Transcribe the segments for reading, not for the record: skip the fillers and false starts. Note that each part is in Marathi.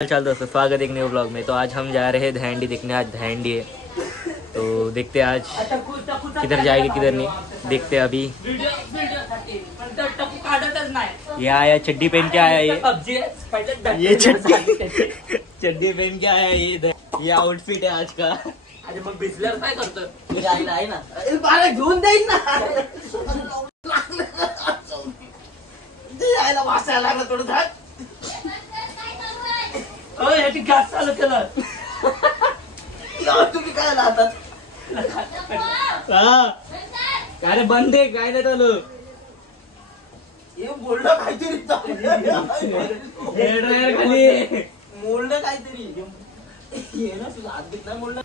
चल दोस्तों, स्वागत एक न्यू ब्लॉग में। तो आज हम जा रहे हैं धैंडी देखने। आज धैंडी है तो देखते हैं आज किधर जाएगी किधर नहीं, देखते हैं अभी। ये आया चड्डी पहन के आया, ये चड्डी पहन के आया, ये आउटफिट है आज का। मग भिजल्यावर काय करतो आहे ना, घेऊन देईन ना, वाचायला लागला थोडं झाड। ह्याची गॅस चालू केलं तुम्ही काय लावतात? काय रे बंद आहे, काय नाही चालू, हे बोलणं काहीतरी खाली मोडलं काहीतरी, ये ना तुझा हात बीत नाही मोडलं,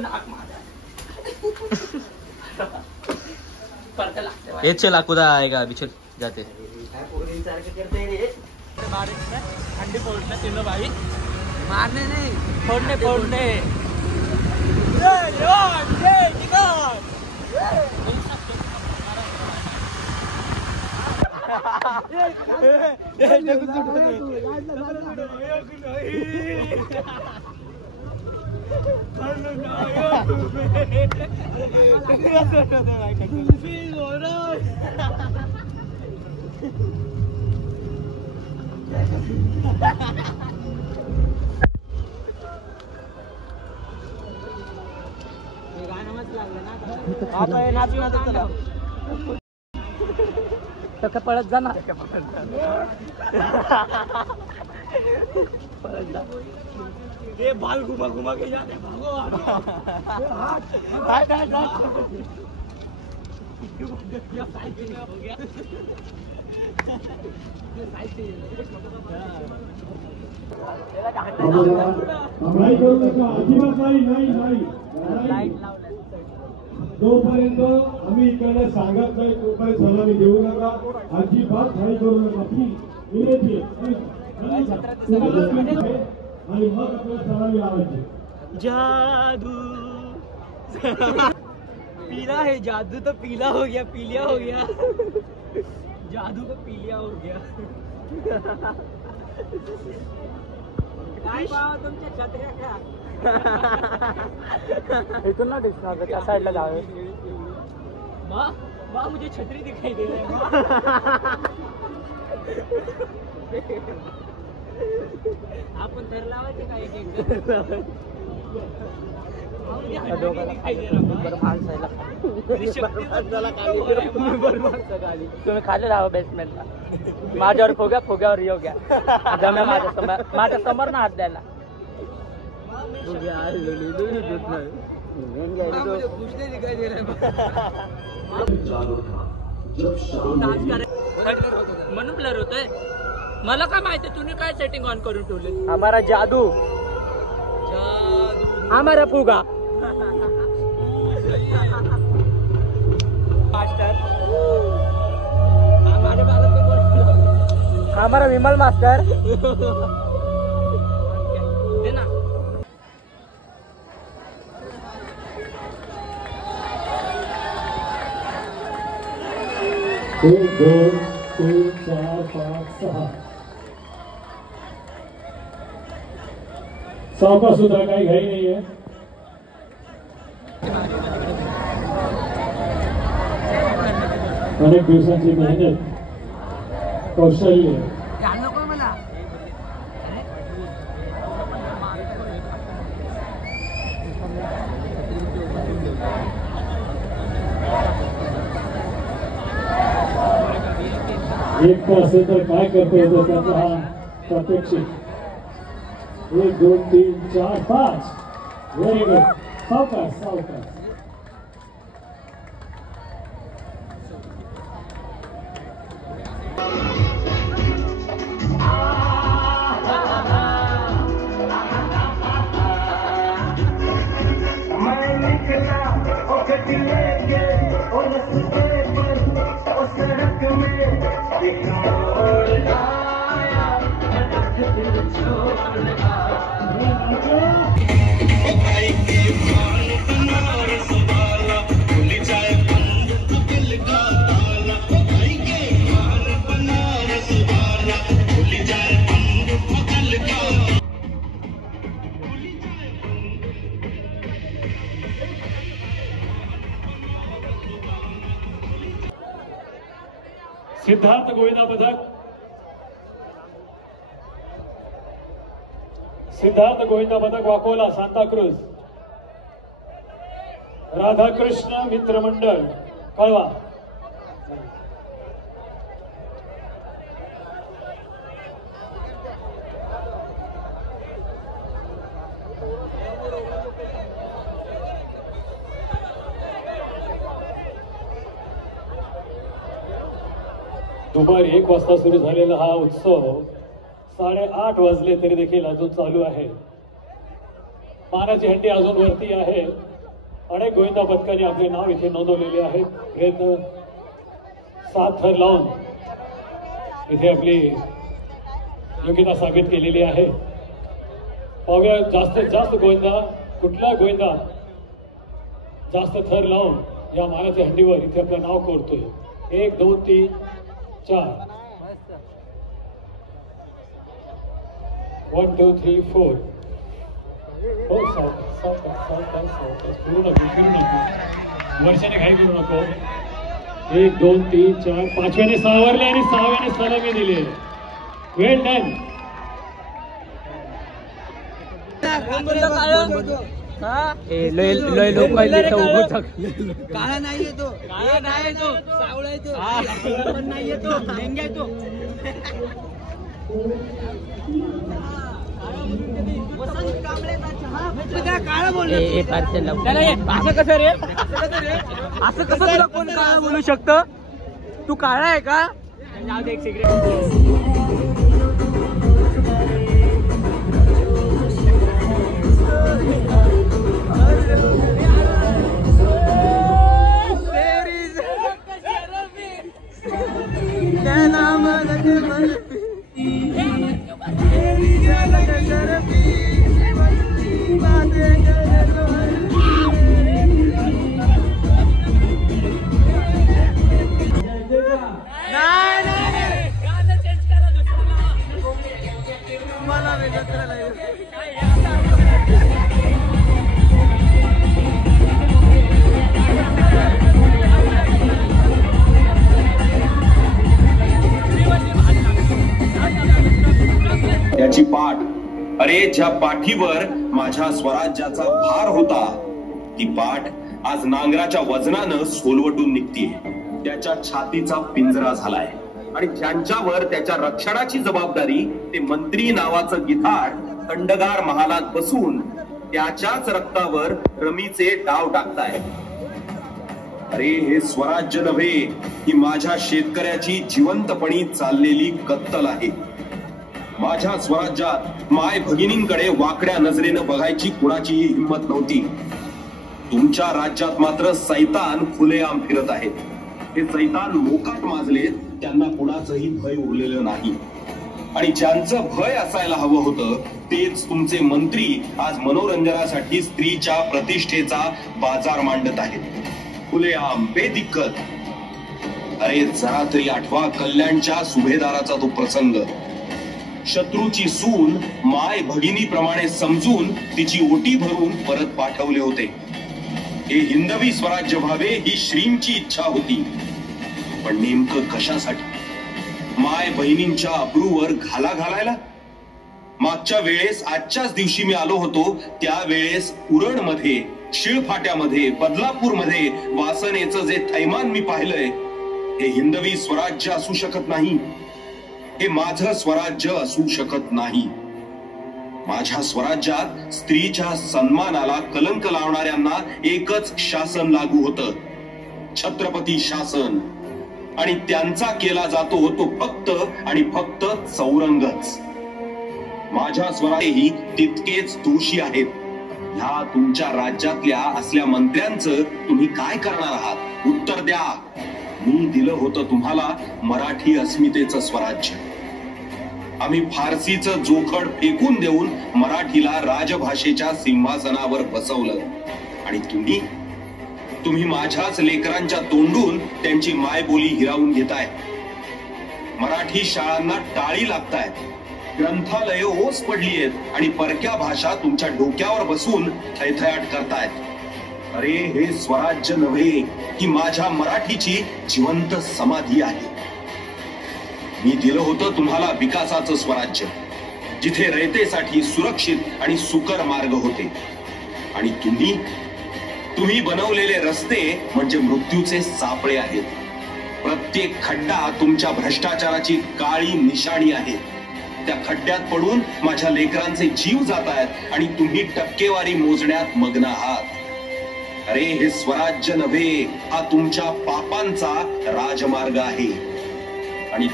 नाक माझा ये। चल कुदा आएगा अभी, चल जाते। ठंडी फोड़ने तीनों भाई, मारने नहीं, फोड़ने फोड़ने। तो पळत जा ना, पळत जा। ये बाल घुमा घुमा के जाते, भागो जोपर्यंत आम्ही इकडे सांगत नाही तोपर्यंत सलामी देऊ नका, अजिबात घाई करू नका। आणि मग आपल्याला सलामी लावायची। जादू पीला है, जादू तो पीला हो गया, पीलिया हो गया, जादू को पीलिया हो गया। काय बाबा तुमच्या छत्र्या का इथून ना दिसणार, त्या साईडला जावे। माँ मुझे छतरी दिखाई दे रही है। आपण तर लावायचे का एक एक तुम्ही खाली राहा बेसमेंटला, माझ्यावर फुग्यावर येऊ घ्या, जम्या माझ्या समोर ना हात द्यायला। म्हणून ब्लर होतोय, मला काय माहिती, तुम्ही काय सेटिंग ऑन करून ठेवले? हमारा जादू, हमारा फुगा, हमारा विमल मास्टर। देना एक दोन तीन चार पाच सहा, सावका सुद्धा काही घाई नाहीये। अनेक दिवसांची मेहनत, कौशल्य, एक असेल तर काय करता येतं त्याचा हा प्रात्यक्षिक। 1 2 3 4 5, व्हेरी गुड, सावकाश सावकाश। जाए सिद्धार्थ गोविंदा पदक, सिद्धार्थ गोविंदा पदक वाकोला सांताक्रूज, राधाकृष्ण मित्र मंडळ कळवा, दुपारी 1 वाजता सुरू झालेला हा उत्सव 8:30 वाजले तरी देखील अजून चालू आहे. मानाची हंडी अजून वरती आहे. अनेक गोविंदा पथकांनी आपले नाव इथे नोंदवलेले आहेत. प्रयत्न 7 थर लावून इथे आपली योग्यता साबित केलेली आहे. पाहूया जास्तीत जास्त गोविंदा, कुठला गोविंदा जास्त थर लावून या मानाच्या हंडीवर इथे आपलं नाव कोरतोय. 1 2 3 4 1 2 3 4. हो सावकाश फिरू नको वर्षाने घाई करू नको. 1 2 3 4 5व्याने सावरले आणि 6व्याने सलामी दिली. वेल डन. लय लोक काळा नाही येतो, काळा नाही येतो, सावळा येतो, पण नाही येतो, लेंग्या येतो. काळा बोलले असं कसं रे, असं कसं तुला कोण काळा बोलू शकतं? तू काळा आहे का? जाऊ दे एक सिगरेट. त्याची पाठ, अरे ज्या पाठीवर माझ्या स्वराज्याचा भार होता ती पाठ आज नांगराच्या वजनानं सोलवटून निघतीये. त्याच्या छातीचा पिंजरा झालाय आणि ज्यांच्यावर त्याच्या रक्षणाची जबाबदारी ते मंत्री नावाचं गिधाड थंडगार महालात बसून त्याच्याच रक्तावर रमीचे डाव टाकताय. अरे हे स्वराज्य नव्हे, ही माझ्या शेतकऱ्याची जिवंतपणी चाललेली कत्तल आहे. माझ्या स्वराज्यात माय भगिनींकडे वाकड्या नजरेनं बघायची कुणाचीही हिंमत नव्हती. तुमच्या राज्यात मात्र सैतान खुलेआम फिरत आहेत. हे सैतान मोकाट माजलेत, त्यांना कुणाचंही भय उरलेलं नाही. आणि ज्यांचं भय असायला हवं होतं तेच तुमचे मंत्री आज मनोरंजनासाठी स्त्रीच्या प्रतिष्ठेचा बाजार मांडत आहेत, खुलेआम बेदिक्कत. अरे जरा तरी आठवा कल्याणच्या सुभेदाराचा तो प्रसंग. शत्रूची सून माय भगिनीप्रमाणे समजून तिची ओटी भरून परत पाठवले होते. हे हिंदवी स्वराज्य व्हावे ही श्रींची इच्छा होती, पण नेमकं कशासाठी? माय बहिणींच्या अब्रूवर घाला घालायला? मागच्या वेळेस आजच्याच दिवशी मी आलो होतो त्यावेळेस उरणमध्ये, शिळफाट्यामध्ये, बदलापूरमध्ये वासनेचं जे थैमान मी पाहिलंय हे हिंदवी स्वराज्य असू शकत नाही. हे माझं स्वराज्य असू शकत नाही. माझ्या स्वराज्यात स्त्रीच्या सन्मानाला कलंक लावणाऱ्यांना एकच शासन लागू होतं, छत्रपती शासन. आणि त्यांचा केला जातो तो फक्त आणि फक्त चौरंगच. माझ्या स्वराज्यही तितकेच दोषी आहेत. ह्या तुमच्या राज्यातल्या असल्या मंत्र्यांचं तुम्ही काय करणार आहात? उत्तर द्या. मी दिलं होतं तुम्हाला मराठी अस्मितेचं स्वराज्य. आम्ही फारसीचं जोखड फेकून देऊन मराठीला राजभाषेच्या सिंहासनावर बसवलं. आणि तुम्ही माझ्याच लेकरांच्या तोंडून त्यांची मायबोली हिरावून घेताय. मराठी शाळांना टाळी लागतायत, ग्रंथालय ओस पडली आहेत आणि परक्या भाषा तुमच्या डोक्यावर बसून थैथयाट करतायत. अरे हे स्वराज्य नव्हे, ही माझ्या मराठीची जिवंत समाधी आहे. मी दिलं होतं तुम्हाला विकासाचं स्वराज्य, जिथे रयतेसाठी सुरक्षित आणि सुकर मार्ग होते. आणि तुम्ही बनवलेले रस्ते म्हणजे मृत्यूचे सापळे आहेत. प्रत्येक खड्डा तुमच्या भ्रष्टाचाराची काळी निशाणी आहे. त्या खड्ड्यात पडून माझ्या लेकरांचे जीव जात आहेत आणि तुम्ही टक्केवारी मोजण्यात मग्न आहात. अरे हे स्वराज्य नव्हे, हा तुमच्या पापांचा राजमार्ग आहे. आणि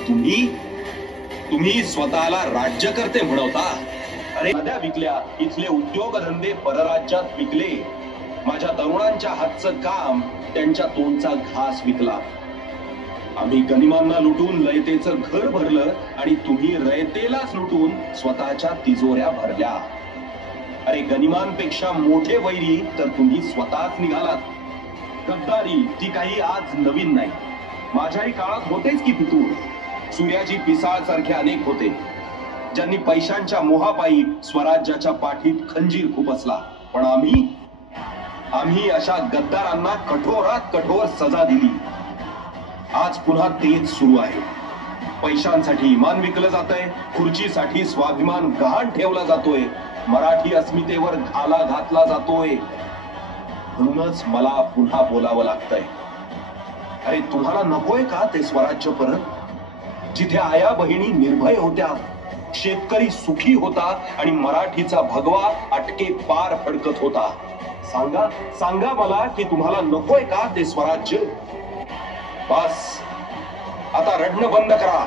तुम्ही स्वतःला राज्यकर्ते म्हणवता. अरे नद्या विकल्या, इथले उद्योगधंदे परराज्यात विकले, माझ्या तरुणांच्या हातचं काम, त्यांच्या तोंडचा घास विकला. आम्ही गनिमांना लुटून रयतेचं घर भरलं आणि तुम्ही रयतेलाच लुटून स्वतःच्या तिजोऱ्या भरल्या. अरे गनिमांपेक्षा मोठे वैरी तर तुम्ही स्वतःच निघालात. गद्दारी ती काही आज नवीन नाही. माझ्याही काळात होतेच की फितूर. सूर्याची पिसाळ सारखे अनेक होते, ज्यांनी पैशांच्या मोहापायी स्वराज्याच्या पाठीत खंजीर खुपसला. पण आम्ही अशा गद्दारांना कठोरात कठोर सजा दिली. आज पुन्हा तेच सुरू आहे. पैशांसाठी इमान विकलं जातंय, खुर्चीसाठी स्वाभिमान गहाण ठेवला जातोय, मराठी अस्मितेवर घाला घातला जातोय. म्हणूनच मला पुन्हा बोलावं लागतंय. अरे तुम्हाला नकोय का ते स्वराज्य परत, जिथे आया बहिणी निर्भय होत्या, शेतकरी सुखी होता आणि मराठीचा भगवा अटके पार फडकत होता? सांगा मला की तुम्हाला नकोय का ते स्वराज्य? बस आता रडणं बंद करा.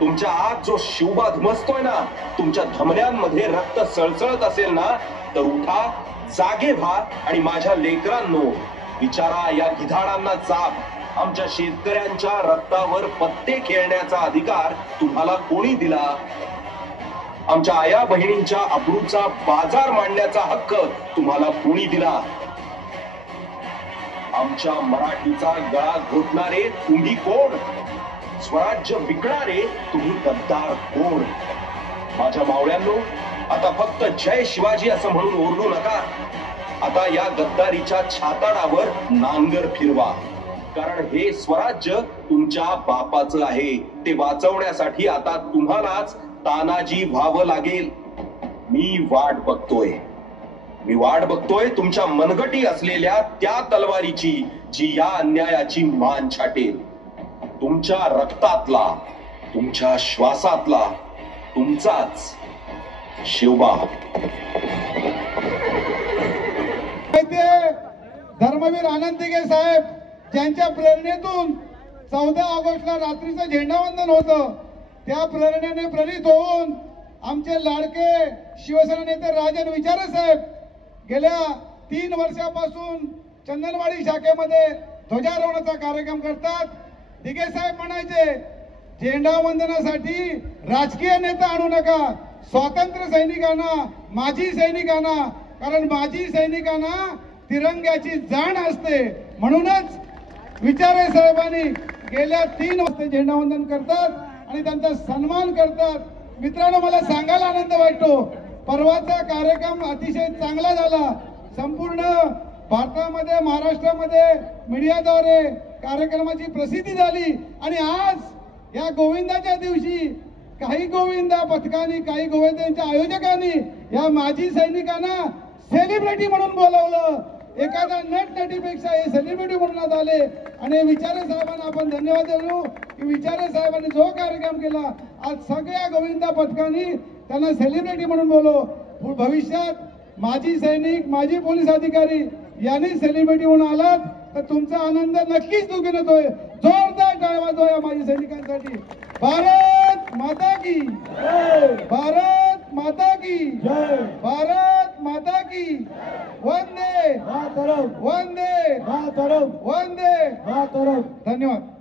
तुमच्या आत जो शिवबा धुमसतोय ना, तुमच्या धमन्यांमध्ये रक्त सळसळत असेल ना, तर उठा, जागे व्हा आणि माझ्या लेकरांनो विचारा, या गिधाडांना जाब. आमच्या शेतकऱ्यांच्या रक्तावर पत्ते खेळण्याचा अधिकार तुम्हाला कोणी दिला? आमच्या आया बहिणींच्या अब्रूचा बाजार मांडण्याचा हक्क तुम्हाला कोणी दिला? आमच्या मराठीचा गळा घोटणारे तुम्ही कोण? स्वराज्य विकणारे तुम्ही गद्दार कोण? माझ्या मावळ्यांनो, आता फक्त जय शिवाजी असं म्हणून ओरडू नका. आता या गद्दारीच्या छाताडावर नांगर फिरवा, कारण हे स्वराज्य तुमच्या बापाचं आहे. ते वाचवण्यासाठी आता तुम्हालाच तानाजी व्हावं लागेल. मी वाट बघतोय तुमच्या मनगटी असलेल्या त्या तलवारीची, जी या अन्यायाची मान छाटेल. तुमच्या रक्तातला, तुमच्या श्वासातला तुमचाच शिवबा. धर्मवीर आनंद दिघे साहेब ज्यांच्या प्रेरणेतून 14 ऑगस्टला रात्रीचं झेंडावंदन होतं, त्या प्रेरणेने प्रेरित होऊन आमचे लाडके शिवसेना नेते राजन विचारे साहेब गेल्या 3 वर्षापासून चंदनवाडी शाखेमध्ये ध्वजारोहणाचा कार्यक्रम करतात. दिघे साहेब म्हणायचे, झेंडावंदनासाठी राजकीय नेता आणू नका, स्वातंत्र्य सैनिकांना, माजी सैनिकांना, कारण माजी सैनिकांना तिरंग्याची जाण असते. म्हणूनच विचारे साहेबांनी गेल्या 3 वर्ष झेंडावंदन करतात आणि त्यांचा सन्मान करतात. मित्रांनो, मला सांगायला आनंद वाटतो, परवाचा कार्यक्रम अतिशय चांगला झाला. संपूर्ण भारतामध्ये, महाराष्ट्रामध्ये मीडियाद्वारे कार्यक्रमाची प्रसिद्धी झाली. आणि आज या गोविंदाच्या दिवशी काही गोविंदा पथकांनी, काही गोविंदांच्या आयोजकांनी या माजी सैनिकांना सेलिब्रिटी म्हणून बोलवलं. एखादा नट नटीपेक्षा हे सेलिब्रिटी म्हणून आले. आणि विचारे साहेबांना आपण धन्यवाद देऊ की विचारे साहेबांनी जो कार्यक्रम केला, आज सगळ्या गोविंदा पथकांनी त्यांना सेलिब्रिटी म्हणून बोलव. भविष्यात माजी सैनिक, माजी पोलीस अधिकारी यांनी सेलिब्रिटी म्हणून आलात तर तुमचा आनंद नक्कीच दुगुण होतोय. जोरदार टाळ्या वाजवा या माजी सैनिकांसाठी. भारत माता की जय, भारत माता की जय, भारत माता की वंदे मातरम, वंदे मातरम, वंदे मातरम. धन्यवाद.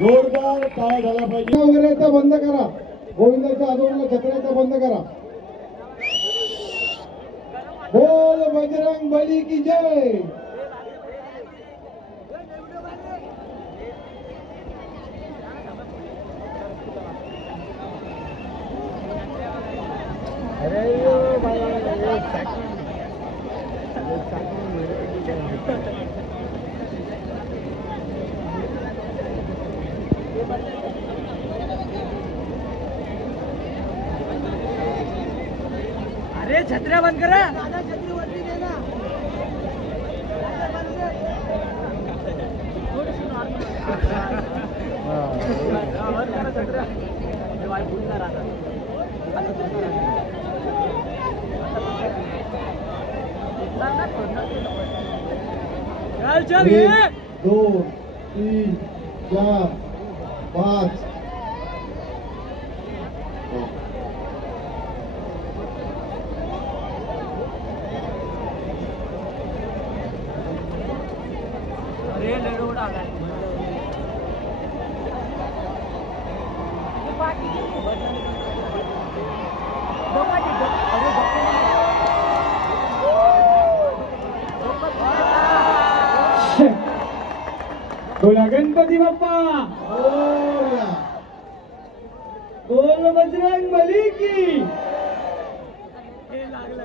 जोरदार टाळ्या झाला पाहिजे. वगैरेचा बंद करा. गोविंदाच्या आजोबाला छत्र्याचा बंद करा. बोल बजरंग बली की जय. अरे छत्र्या बंद करा. चल 1 2 3 4 5. अरे लेडो आला. बोला गणपती बाप्पा. बोल बजरंग बली की. लागला